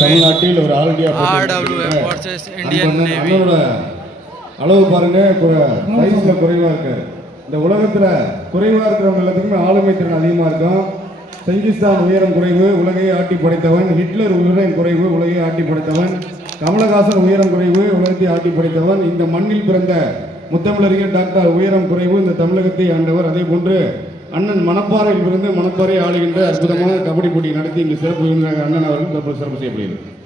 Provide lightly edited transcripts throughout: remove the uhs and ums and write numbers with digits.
தமிழ்நாட்டில் ஒரு all India அண்ணனோட அளவு பாருங்க, வயசுல குறைவா இருக்காரு. இந்த உலகத்துல குறைவா இருக்கிறவங்க எல்லாத்துக்குமே ஆளுமை திறன் அதிகமா இருக்கும். செங்கிஸ்தான் உயரம் குறைவு, உலகையை ஆட்டி படைத்தவன். ஹிட்லர் உயரம் குறைவு, உலகையை ஆட்டி படைத்தவன். கமலஹாசன் உயரம் குறைவு, உலகத்தை ஆட்டி படைத்தவன். இந்த மண்ணில் பிறந்த முத்தமிழறிஞர் டாக்டர் உயரம் குறைவு, இந்த தமிழகத்தை ஆண்டவர். அதே போன்று அண்ணன் மணப்பாறையில் இருந்து மணப்பாறை ஆளுகின்ற அற்புதமான கபடி போட்டி நடத்தி இங்கு சிறப்பு அண்ணன் அவர்கள் சிறப்பு செய்யப்படுகிறது.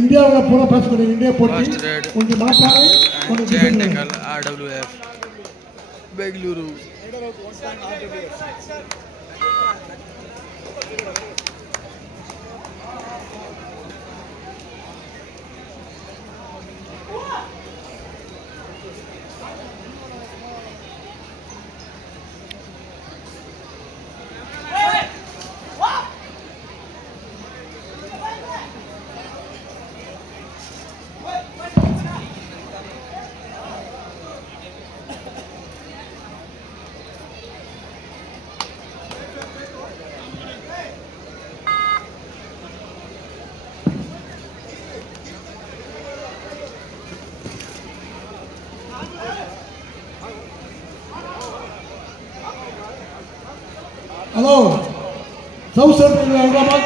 இந்தியாவில் பூரா பேசக்கூடிய இந்தியா போட்டி கொஞ்சம் Manapparai Bengaluru. Hello, South Central Hyderabad.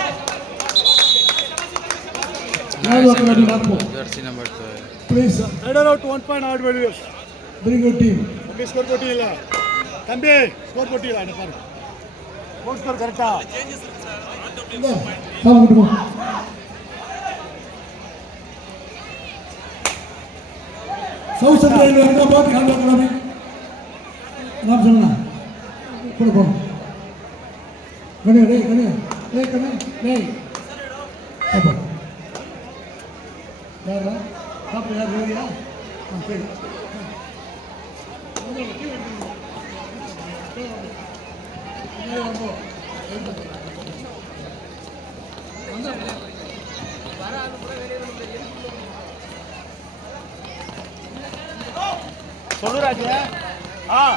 Jersey number 12. Please, header out 1 point out value. bring your team. Okay, score poti illa. Tambe, score poti illa. Nepar. Score correcta. Come on, come on. South Central Hyderabad, Hyderabad. Naam sunna. Put on. Come here, come here. Hey, come here. Hey. Come on. Yara, come here, ready, yeah? Come here. Sonu Raj, हाँ.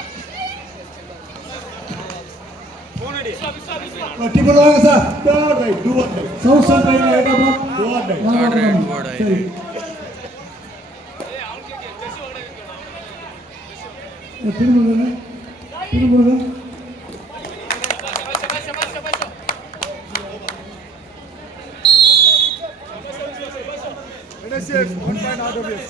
People are sir. Third right, do what right. South Central Hyderabad. Do what right. Third right, what right. Tirumurugan. NSF 1 point out of this.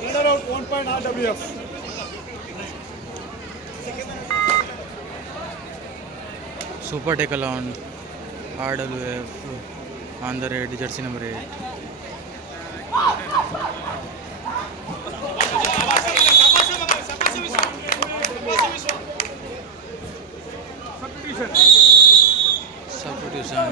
Leader out 1 point RWF. Super tackle on RWF on the red, jersey number 8. Substitution.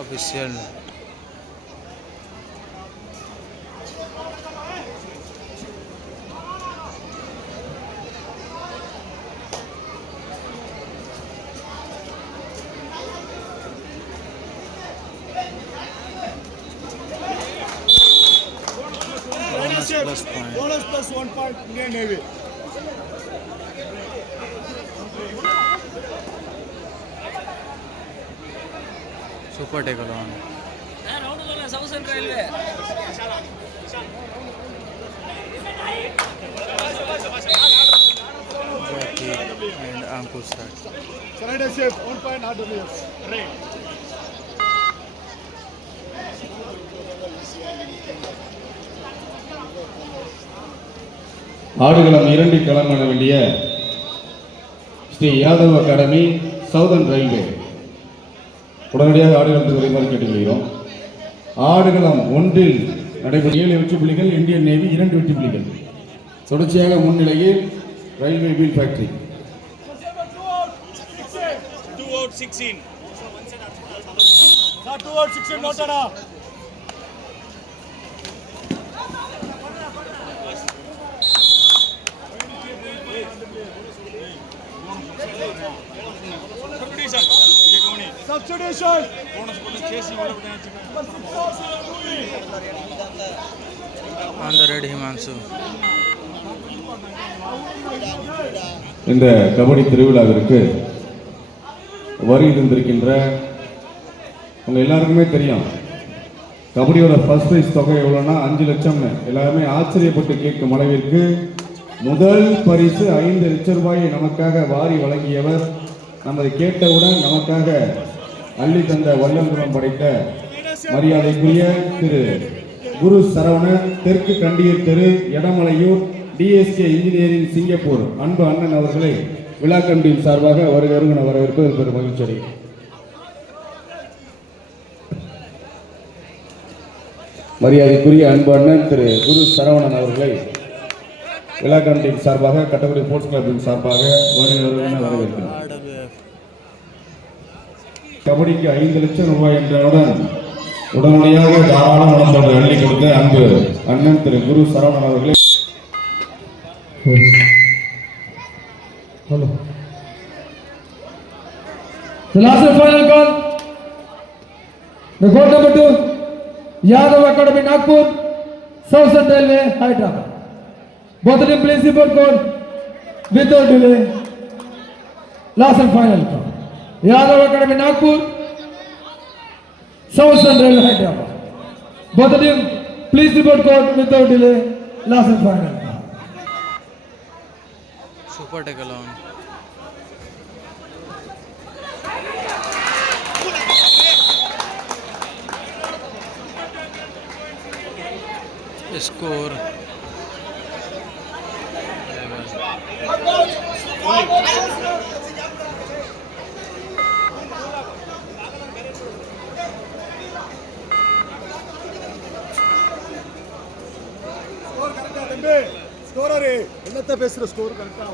Official. Bonus plus 1 point Indian Navy. Super tackle on. South Central Railway. Jackie and Ankush start. Canada safe 1 point RWF. Right. ஆடுகளம் 2 களம் என வேண்டிய Shri Yadav academy southern railway. உடனடியாக ஆடுகளத்துக்கு வருமாறு கேட்டுக்கொள்கிறோம். ஆடுகளம் 1இல் நடைபெறும் 7 வெற்றி புள்ளிகள், இந்தியன் நேவி 2 வெற்றி புள்ளிகள். தொடர்ச்சியாக முன்னிலையில் railway wheel factory. 2 out 16. 2 out 16 நோட்டடா. Substitution. On the red, Himanshu. இந்த கபடி திருவிழாவிற்கு வருகை தந்திருக்கின்ற உங்க எல்லாருக்குமே தெரியும், கபடியோட ஃபர்ஸ்ட் பிரைஸ் தொகை எவ்வளோன்னா 5 லட்சம்னு. எல்லாருமே ஆச்சரியப்பட்டு கேட்கும் அளவிற்கு முதல் பரிசு 5 லட்சம் ரூபாயை நமக்காக வாரி வழங்கியவர், நமது கேட்டவுடன் நமக்காக அள்ளி தந்த வல்லங்குணம் படைத்த மரியாதைக்குரிய திரு குரு சரவணன், தெற்கு கண்டியூர் தெரு, எடமலையூர், டிஎஸ்கே இன்ஜினியரிங், சிங்கப்பூர் அன்பு அண்ணன் அவர்களை விழா கமிட்டியின் சார்பாக வருகிறவங்க வரவேற்பது பெரும் மகிழ்ச்சி அடைகிறேன். மரியாதைக்குரிய அன்பு அண்ணன் திரு குரு சரவணன் அவர்களை விழா கமிட்டியின் சார்பாக, கட்டக்குடி ஸ்போர்ட்ஸ் கிளப்பின் சார்பாக வருகிறவங்க வரவேற்கிறேன். கபடிக்கு 5 லட்சம் ரூபாய் என்றவுடன் உடனடியாக தாராள மனத்தோடு அள்ளி கொடுத்த அன்பு அண்ணன் திரு குரு சரவணன் அவர்களே. Hello. The last and final call. The court number 2, Yadav Academy, Nagpur, Southern Railway, Hyderabad. Both of them please report code without delay. Last and final call. Yadav Academy, Nagpur, Southern Railway, Hyderabad. Both of them please report code without delay. Last and final call. Super tackle on. Score. Score கரெக்டா தம்பி. ஸ்கோரரே என்னத்த பேசுற, score கரெக்டா.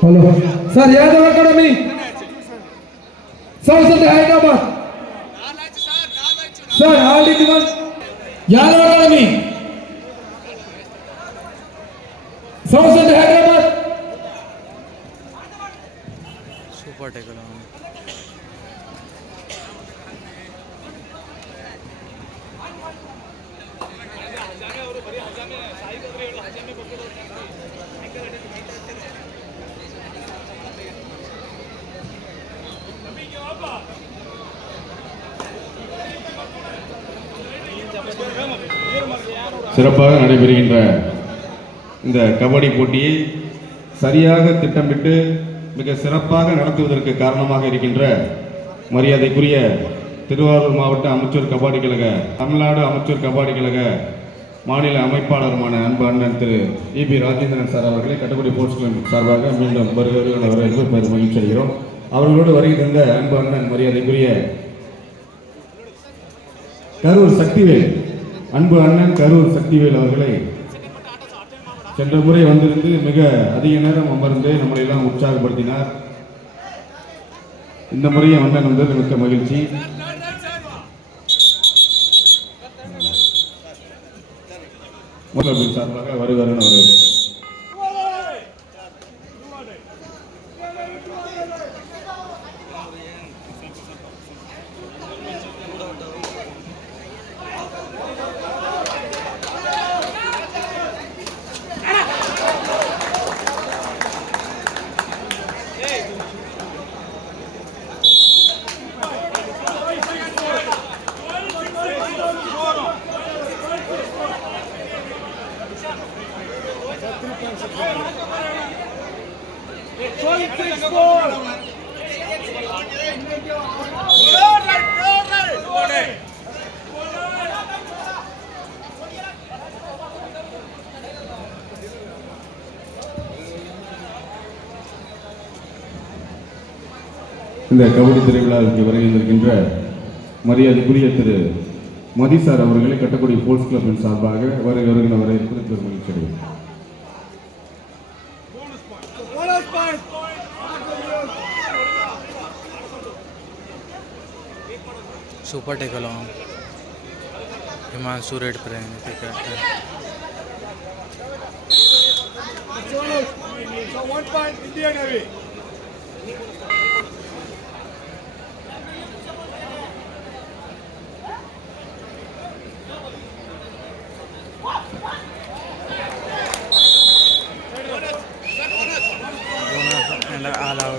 Hello. Sir, Yadav Academy, Southern Hyderabad. Sir, all it was Yadav Academy, Southern Hyderabad. Super tackle on. சிறப்பாக நடைபெறுகின்ற இந்த கபடி போட்டியை சரியாக திட்டமிட்டு மிக சிறப்பாக நடத்துவதற்கு காரணமாக இருக்கின்ற மரியாதைக்குரிய திருவாரூர் மாவட்ட அமைச்சர் கபாடி கழக, தமிழ்நாடு அமைச்சர் கபாடி கழக மாநில அமைப்பாளருமான அன்பு அண்ணன் திரு இபி ராஜேந்திரன் சார் அவர்களை கட்டக்குடி ஸ்போர்ட்ஸ் கிளப் சார்பாக மீண்டும் வருகிறவர்கள் வரவேற்பு பெரும் மகிழ்ச்சி அடைகிறோம். அவர்களோடு வருகை தந்த அன்பு அண்ணன் மரியாதைக்குரிய கரூர் சக்திவேல், அன்பு அண்ணன் கரூர் சக்திவேல் அவர்களை சென்ற முறை வந்திருந்து மிக அதிக நேரம் அமர்ந்து நம்மளை எல்லாம் உற்சாகப்படுத்தினார். இந்த முறையும் அண்ணன் வந்தது மிக்க மகிழ்ச்சி. சார்பாக வருகிறேன் வருகிறேன். இந்த கபடி திருவிழாவுக்கு வருகின்ற மரியாதைக்குரிய திரு மதிசார் அவர்களை கட்டக்குடி ஸ்போர்ட்ஸ் கிளப்பின் சார்பாக வருகிற வரவேற்பது பெரும் மகிழ்ச்சி அடைகிறது. Super take along Himanshu raid पर cricket So 1 point Indian Navy.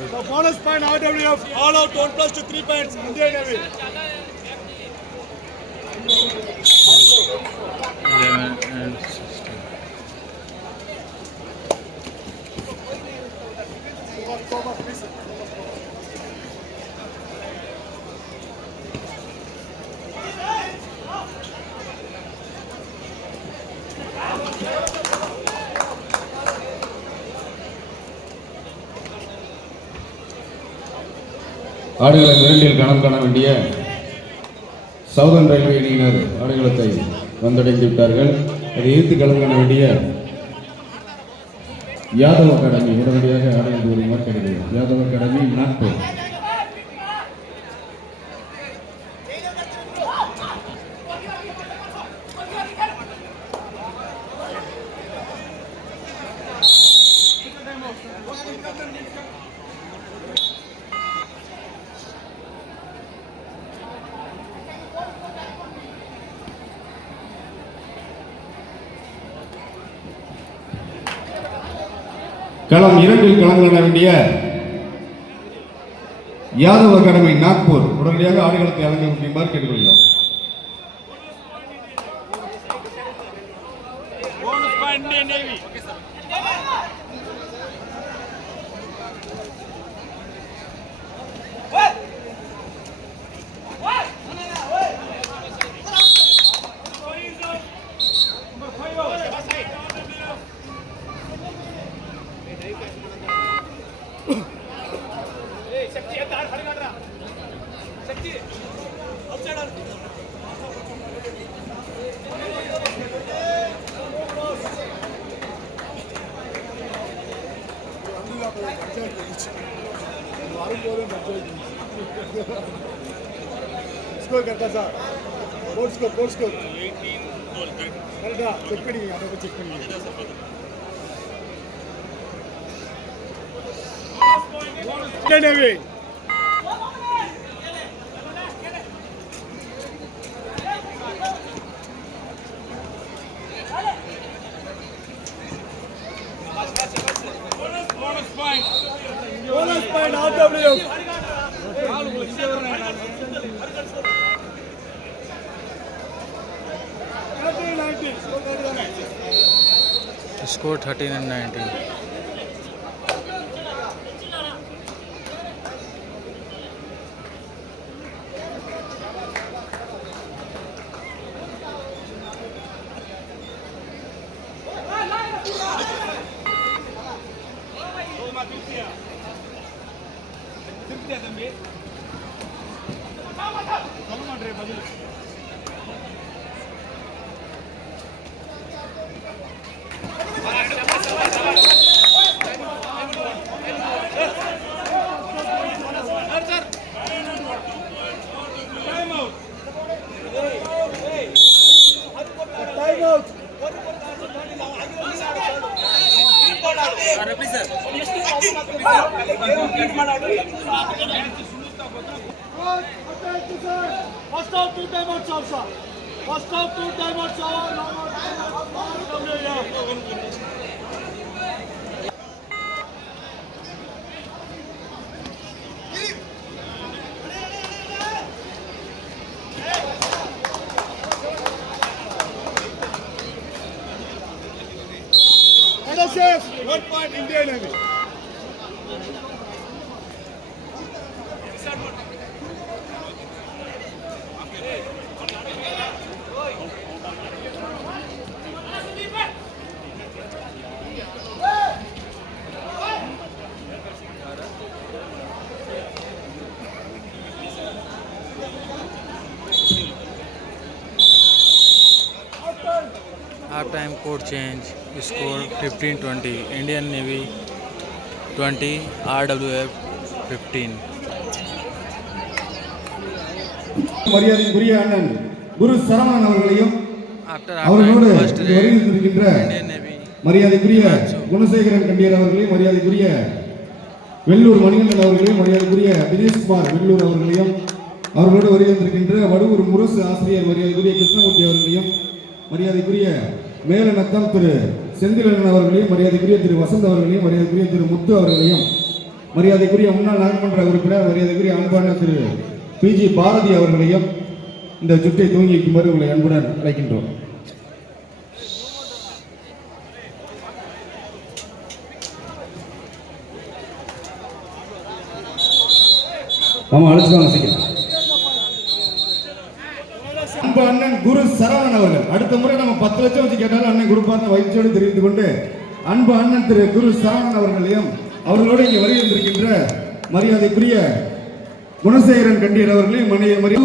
So bonus point RWF, all out 1 plus to 3 points Indian Navy. 11 and 16. ஆடுகளை இரண்டில் கணம் காண வேண்டிய சவுதர்ன் ரயில்வே அணியினர் ஆடுகளத்தை வந்தடைந்து விட்டார்கள். அதை எதிர்த்து களம் காண வேண்டிய யாதவ் அகாடமி உடனடியாக ஆடுகள் வருமாறு கிடைக்கிறது. யாதவ் அகாடமி நாக்பூர். களம் இரண்டில் களம் காண வேண்டிய யாதவ் அகாடமி நாக்பூர் உடனடியாக ஆடுகளத்தை இறங்க முடியுமாறு கேட்டுக்கொள்கிறோம். Bonus point Indian Navy. Score करता सर बोर्ड स्कोर 18 करेक्टा चेक करिए आप चेक करिए Indian Navy bonus point RWF Score 13 and 19. First out 2 timeouts also. First out 2 timeouts Order says 1 point Indian Navy. Half time code change. Score 15-20. Indian Navy 20. RWF 15. மரியாதைக்குரிய அண்ணன் குரு சரவணன் அவர்களையும் After half அவர்களோடு time, first raid. வருகின்ற Indian Navy. மரியாதைக்குரிய குணசேகரன் கண்டியர் அவர்களையும் மரியாதைக்குரிய வெள்ளூர் மணிகண்டன் அவர்களையும் மரியாதைக்குரிய தினேஷ்குமார் வெள்ளூர் அவர்களையும் அவர்களோடு வருகின்ற வடுவூர் முரசு ஆசிரியர் மரியாதைக்குரிய கிருஷ்ணமூர்த்தி அவர்களையும் மரியாதைக்குரிய மேலநத்தம் திரு செந்திலன் அவர்களையும் மரியாதைக்குரிய திரு வசந்த் அவர்களையும் மரியாதைக்குரிய திரு முத்து அவர்களையும் மரியாதைக்குரிய முன்னாள் நகர்மன்ற உறுப்பினர் மரியாதைக்குரிய அன்பான திரு பிஜி பாரதி அவர்களையும் இந்த சுற்றை தூங்கி வைக்குமாறு உங்களை அன்புடன் அழைக்கின்றோம். ஆமா அழைச்சுவாங்க சீக்கிரம். அன்பு அண்ணன் குரு சரவணன் அவர்கள் அடுத்த முறை நம்ம 10 லட்சம் வச்சு கேட்டாலும் அண்ணன் கொடுப்பார்னு வயிற்றோடு தெரிவித்துக் கொண்டு அன்பு அண்ணன் திரு குரு சரவணன் அவர்களையும் அவர்களோடு இங்கே வருகின்றிருக்கின்ற மரியாதைக்குரிய குணசேகரன் கண்டியர் அவர்களையும் மரியாதை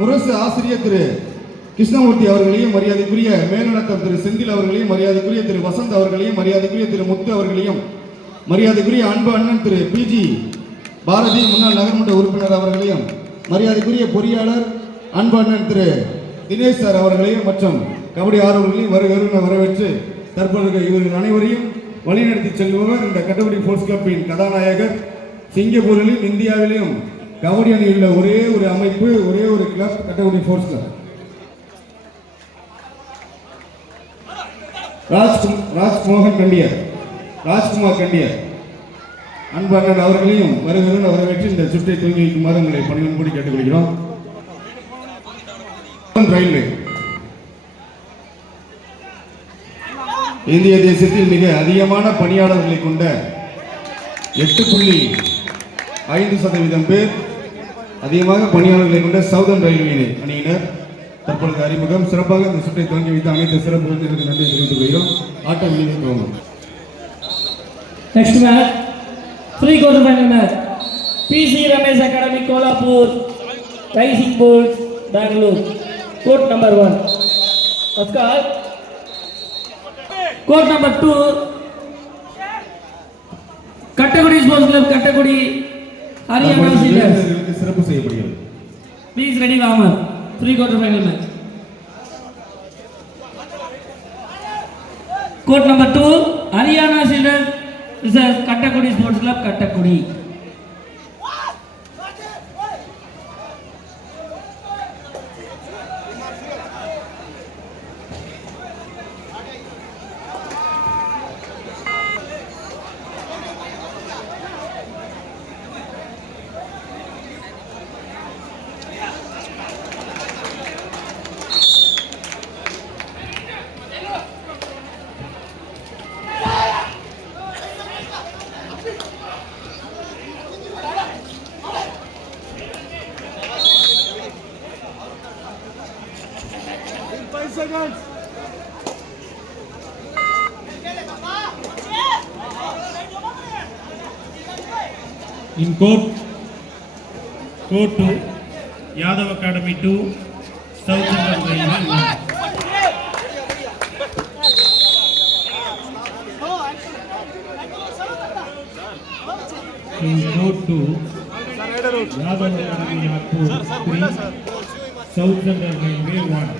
முரசு ஆசிரியர் திரு கிருஷ்ணமூர்த்தி அவர்களையும் மரியாதைக்குரிய மேல்நத்தம் திரு செந்தில் அவர்களையும் மரியாதைக்குரிய திரு வசந்த் அவர்களையும் மரியாதைக்குரிய திரு முத்து அவர்களையும் மரியாதைக்குரிய அன்பு அண்ணன் திரு பிஜி பாரதி முன்னாள் நகர்மன்ற உறுப்பினர் அவர்களையும் மரியாதைக்குரிய பொறியாளர் அன்பு அண்ணன் திரு தினேஷ் சார் அவர்களையும் மற்றும் கபடி ஆர்வலர்களையும் வரவேற்று தற்பொழுது இவர்கள் அனைவரையும் வழிநடத்தி செல்பவர் இந்த கட்டபடி ஸ்போர்ட்ஸ் கிளப்பின் கதாநாயகர். சிங்கப்பூரிலும் இந்தியாவிலும் கபடி அணியில் உள்ள ஒரே ஒரு அமைப்பு ஒரே ஒரு கிளப் கட்டபடி ஸ்போர்ட்ஸ் கிளப். ராஜ்குமார் கண்டியர் அன்பு அண்ணன் அவர்களையும் வரவேற்று இந்த சுற்றை துவங்கி வைக்குமாறு உங்களை பணிவன் கூடி கேட்டுக்கொள்கிறோம். ரயில்வே இந்திய தேசத்தில் மிக அதிகமான பணியாளர்களை கொண்ட 8.5% பேர் அதிகமாக பணியாளர்களை கொண்ட சவுதர்ன் ரயில்வே அணியினர் தற்பொழுது அறிமுகம். சிறப்பாக இந்த சுற்றை துவங்கி வைத்த அனைத்து சிறப்பு விருந்தினருக்கு நன்றி தெரிவித்துக் கொள்கிறோம். ஆட்டம் முடிவு. Next match, 3 quarter final match. PC Ramesh Academy Kolhapur, Rising Bulls, Bangalore. Court number 1. Let's go. Court number 2. Kattagudi Sports Club, Kattagudi, Haryana Steelers. சிறப்பு செய்யப்படுகிறது. Please ready Rahman. 3 quarter final match. Court number 2, Haryana Steelers versus Kattagudi Sports Club, Kattagudi. In 5 seconds. In court 2, Yadav Academy 2, South Central Railway 1. In court 2, Yadav Academy Nagpur 3, South Central Railway 1.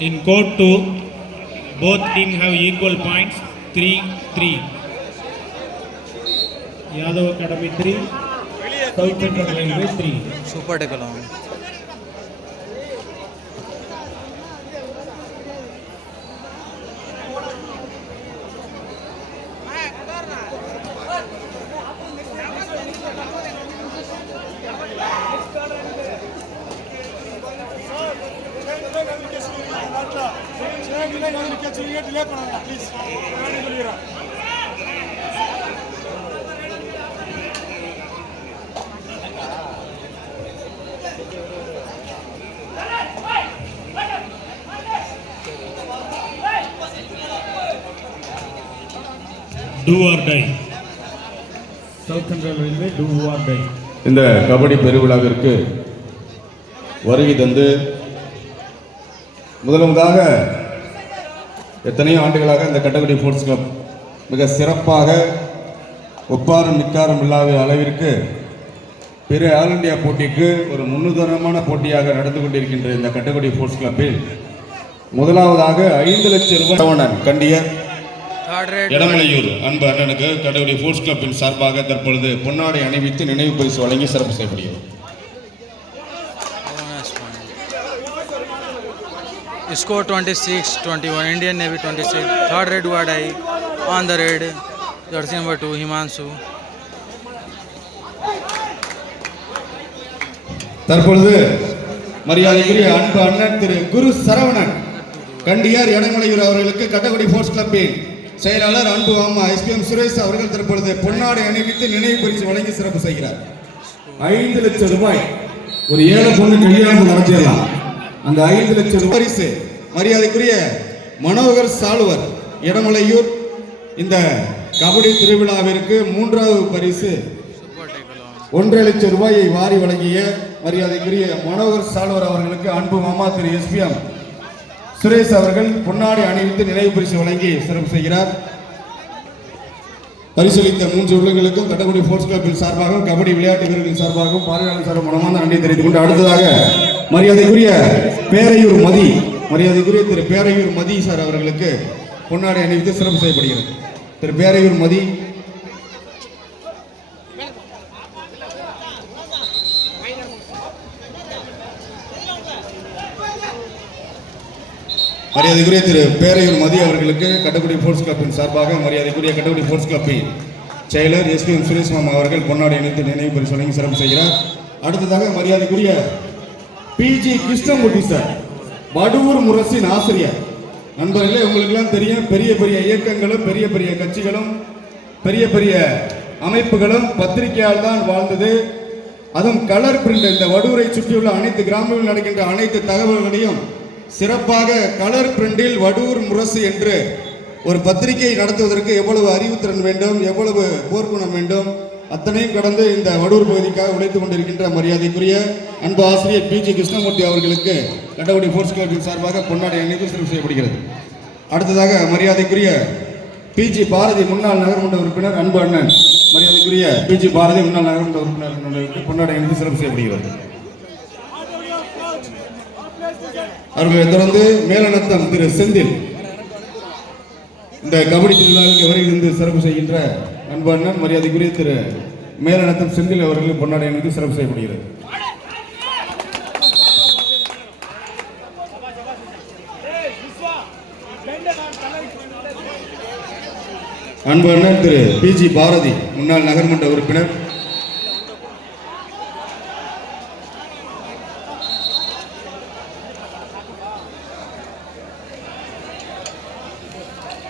In court 2, both teams have equal points, 3-3. Yadav Academy 3, South Central Railway 3. Super tackle on. Delay பண்ணாங்க please சொல்லிடுறேன். Do or die. South Central Railway, do or die. இந்த கபடி பெருவிழாவிற்கு வருகை தந்து முதலாவதாக எத்தனையோ ஆண்டுகளாக இந்த Kattakudi sports club மிக சிறப்பாக ஒப்பாரும் மிக்காரும் இல்லாத அளவிற்கு பிற ஆல் இந்தியா போட்டிக்கு ஒரு முன்னுதாரணமான போட்டியாக நடந்து கொண்டிருக்கின்ற இந்த கட்டக்குடி ஸ்போர்ட்ஸ் கிளப்பில் முதலாவதாக 5 லட்சம் ரூபாய் கண்டியர் Third red. இடமலையூர் அன்பு அண்ணனுக்கு கட்டக்குடி ஸ்போர்ட்ஸ் கிளப்பின் சார்பாக தற்பொழுது பொன்னாடை அணிவித்து நினைவு பரிசு வழங்கி சிறப்பு செய்யப்படுகிறது. Bonus point. Score 26-21. Indian Navy 26. Third red Vadai on the red. Jersey number 2 Himanshu. தற்பொழுது மரியாதைக்குரிய அன்பு அண்ணன் திரு குரு சரவணன் கண்டியார் இடமலையூர் அவர்களுக்கு கட்டக்குடி ஸ்போர்ட்ஸ் கிளப்பின் செயலாளர் அன்பு மாமா SPM சுரேஷ் அவர்கள் தற்பொழுது பொன்னாடை அணிவித்து நினைவு பரிசு வழங்கி சிறப்பு செய்கிறார். 5 லட்சம் ரூபாய் ஒரு ஏழை பொண்ணு கல்யாணம் நடத்திடலாம். அந்த 5 லட்சம் ரூபாய் பரிசு மரியாதைக்குரிய மனோகர் சாலுவர் இடமலையூர் இந்த கபடி திருவிழாவிற்கு 3வது பரிசு Super tackle on. 1.5 லட்சம் ரூபாயை வாரி வழங்கிய மரியாதைக்குரிய மனோகர் சாலுவர் அவர்களுக்கு அன்பு மாமா திரு SPM சுரேஷ் அவர்கள் பொன்னாடை அணிவித்து நினைவு பரிசு வழங்கி சிறப்பு செய்கிறார். பரிசளித்த 3 உள்ளங்களுக்கும் கட்டக்குடி ஸ்போர்ட்ஸ் கிளப்பின் சார்பாகவும் கபடி விளையாட்டு வீரர்களின் சார்பாகவும் பார்வையாளர் சார்பாக மனமார்ந்த நன்றி தெரிவித்துக் கொண்டு அடுத்ததாக மரியாதைக்குரிய பேரையூர் மதி மரியாதைக்குரிய திரு பேரையூர் மதி சார் அவர்களுக்கு பொன்னாடை அணிவித்து சிறப்பு செய்யப்படுகிறது. திரு பேரையூர் மதி மரியாதைக்குரிய திரு பேரையூர் மதி அவர்களுக்கு கட்டக்குடி ஸ்போர்ட்ஸ் கிளப்பின் சார்பாக மரியாதைக்குரிய கட்டக்குடி ஸ்போர்ட்ஸ் கிளப்பின் செயலர் SPM சுரேஷ் மாமா அவர்கள் பொன்னாடை அணிவித்து நினைவு பரிசு வழங்கி சிறப்பு செய்கிறார். அடுத்ததாக மரியாதைக்குரிய PG கிருஷ்ணமூர்த்தி சார் வடுவூர் முரசின் ஆசிரியர். நண்பர்களே, உங்களுக்கெல்லாம் தெரியும், பெரிய பெரிய இயக்கங்களும் பெரிய பெரிய கட்சிகளும் பெரிய பெரிய அமைப்புகளும் பத்திரிகையால் தான் வாழ்ந்தது. அதுவும் கலர் பிரிண்ட் இந்த வடுவூரை சுற்றியுள்ள அனைத்து கிராமங்களில் நடக்கின்ற அனைத்து தகவல்களையும் சிறப்பாக கலர் பிரிண்டில் வடுவூர் முரசு என்று ஒரு பத்திரிகை நடத்துவதற்கு எவ்வளவு அறிவுத்திறன் வேண்டும், எவ்வளவு போர்க்குணம் வேண்டும், அத்தனையும் கடந்து இந்த வடுவூர் பகுதிக்காக உழைத்துக் கொண்டிருக்கின்ற மரியாதைக்குரிய அன்பு ஆசிரியர் PG கிருஷ்ணமூர்த்தி அவர்களுக்கு கட்டக்குடி ஸ்போர்ட்ஸ் கிளப்பின் சார்பாக பொன்னாடை அணிவித்து சிறப்பு செய்யப்படுகிறது. அடுத்ததாக மரியாதைக்குரிய PG பாரதி முன்னாள் நகர்மன்ற உறுப்பினர் அன்பு அண்ணன் மரியாதைக்குரிய PG பாரதி முன்னாள் நகர்மன்ற உறுப்பினர்களுக்கு பொன்னாடை அணிவித்து சிறப்பு செய்யப்படுகிறது. அவர்களை தொடர்ந்து மேலநத்தம் திரு செந்தில் இந்த கபடி திருவிழாவுக்கு வருகின்ற சிறப்பு செய்கின்ற அன்பு அண்ணன் மரியாதைக்குரிய திரு மேலநத்தம் செந்தில் அவர்களுக்கு பொன்னாடை அணிவித்து சிறப்பு செய்யப்படுகிறது. அன்பு அண்ணன் திரு PG பாரதி முன்னாள் நகர்மன்ற உறுப்பினர்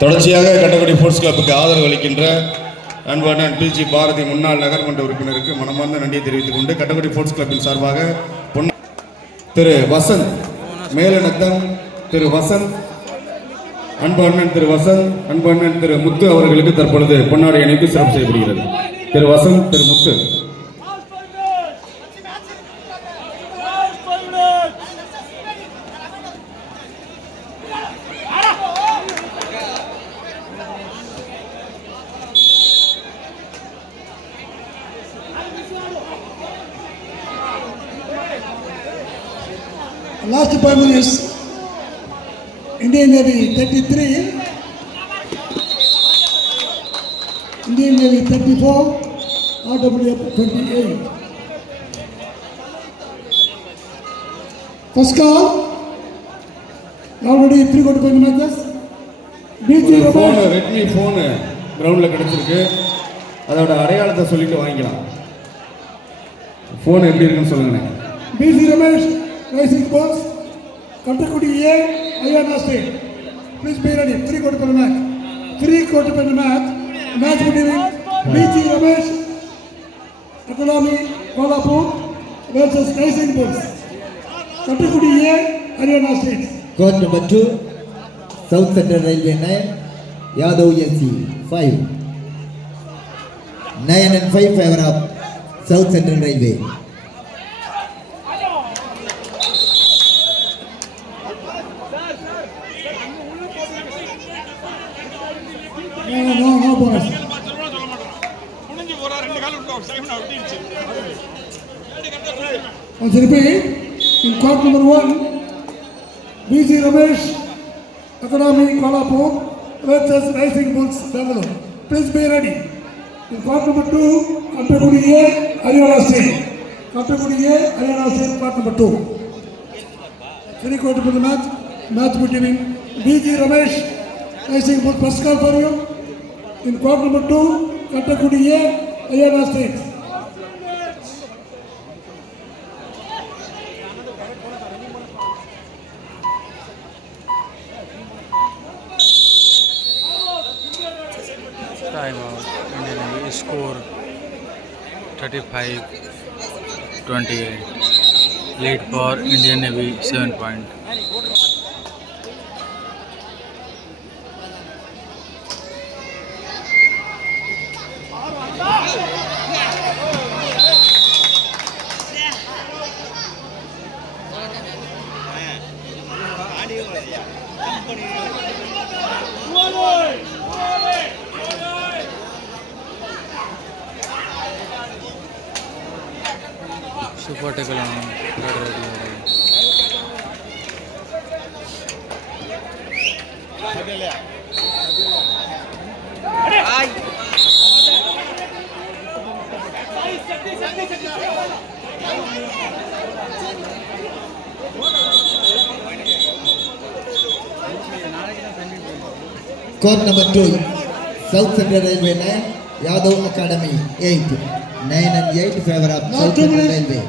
தொடர்ச்சியாக கட்டக்குடி ஸ்போர்ட்ஸ் கிளப்புக்கு ஆதரவு அளிக்கின்ற அன்பு அண்ணன் PG பாரதி முன்னாள் நகர்மன்ற உறுப்பினருக்கு மனமார்ந்த நன்றியை தெரிவித்துக் கொண்டு கட்டக்குடி ஸ்போர்ட்ஸ் கிளப்பின் சார்பாக திரு வசந்த் மேலநத்தம் திரு வசந்த் அன்பு அண்ணன் திரு வசந்த் அன்பு அண்ணன் திரு முத்து அவர்களுக்கு தற்பொழுது பொன்னாடை அணிவித்து சிறப்பு செய்யப்படுகிறது. திரு வசந்த் திரு முத்து Last 5 minutes. Indian Navy 33, Indian Navy 34, RWF 28. First call, already 3 go to 5 matches. BG phone Ramesh, Redmi phone கிரவுண்டில் கிடச்சிருக்கு. அதோட அடையாளத்தை சொல்லிட்டு வாங்கிக்கலாம். ஃபோன் எப்படி இருக்குன்னு சொல்லுங்கண்ணே. BG Ramesh, Rising Balls, Kantakudi A, Ayana State. Please be ready, 3 go to 5 match. 3 go to 5 match. Match between BG Ramesh, Economy, Kolhapur versus Rising Bulls. Kantakudi A, Ayana State. Court number 2, South Central Railway 9, Yadav SC 5. 9 and 5 favor of South Central Railway. No bonus. Once repeat, in court number 1, BG Ramesh, Economy, Kolhapur versus Rising Bulls, Bangalore. Please be ready. In court number 2, Kantakudi A, Haryana State. Kantakudi A, Haryana State, court number 2. 3 quarter for the match. Match between BG Ramesh, Rising Bulls, first call for you. In court number 2, Kantakudi A, Haryana State. Time out. Indian Navy score 35-28. Lead for Indian Navy 7 point. Super tackle on third right. Court number 2, South Central Railway 9, Yadav Academy 8. 9 and 8 favor of South Central Railway.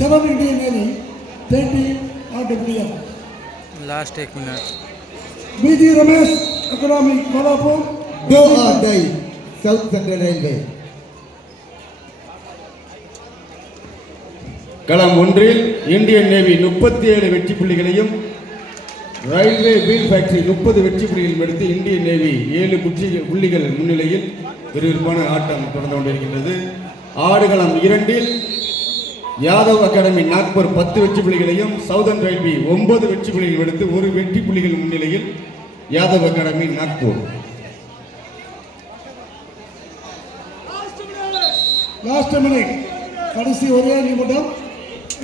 Seven Indian Navy, 30 RWF. Last 1 minute. BG Ramesh, Economy, Kolhapur. Do or die, South Central Railway. களம் ஒன்றில் Indian navy 37 வெற்றி புள்ளிகளையும் railway wheel factory 30 வெற்றி புள்ளிகளையும் எடுத்து Indian navy 7 புள்ளிகள் முன்னிலையில் விறுவிறுப்பான ஆட்டம் தொடர்ந்து கொண்டிருக்கின்றது. ஆடுகளம் 2இல் யாதவ் அகாடமி நாக்பூர் 10 வெற்றி புள்ளிகளையும் சவுதர்ன் ரயில்வே 9 வெற்றி புள்ளிகள் எடுத்து 1 வெற்றி புள்ளிகள் முன்னிலையில் Yadav academy Nagpur. Last minute, கடைசி ஒரே நிமிடம்.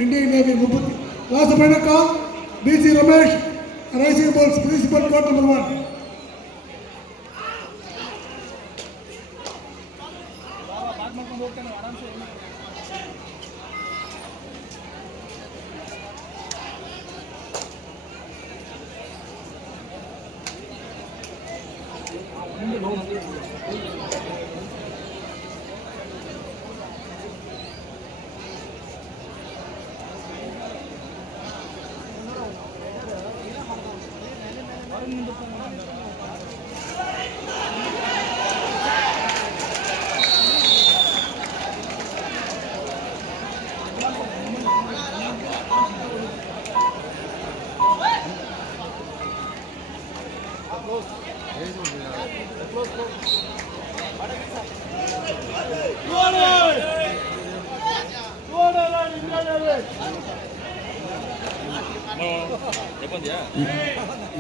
Indian Navy 30. Last final call, BG Ramesh, Rising Bulls, Principal Court number 1.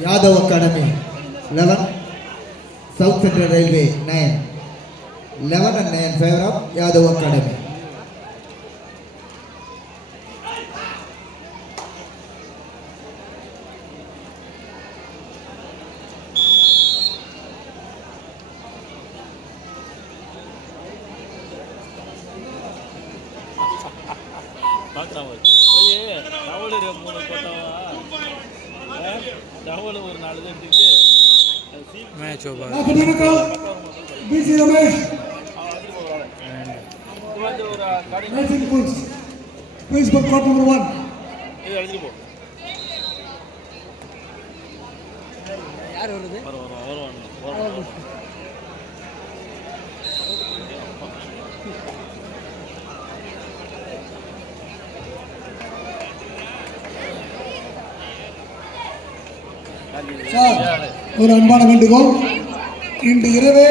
Yadav Academy 11, South Central Railway 9. 11 and 9 in favor of Yadav Academy. Match over Now continue to BC Ramesh. Racing Bulls. Please book court number 1. Sir ஒரு அன்பான வேண்டுகோள் இன்று இரவே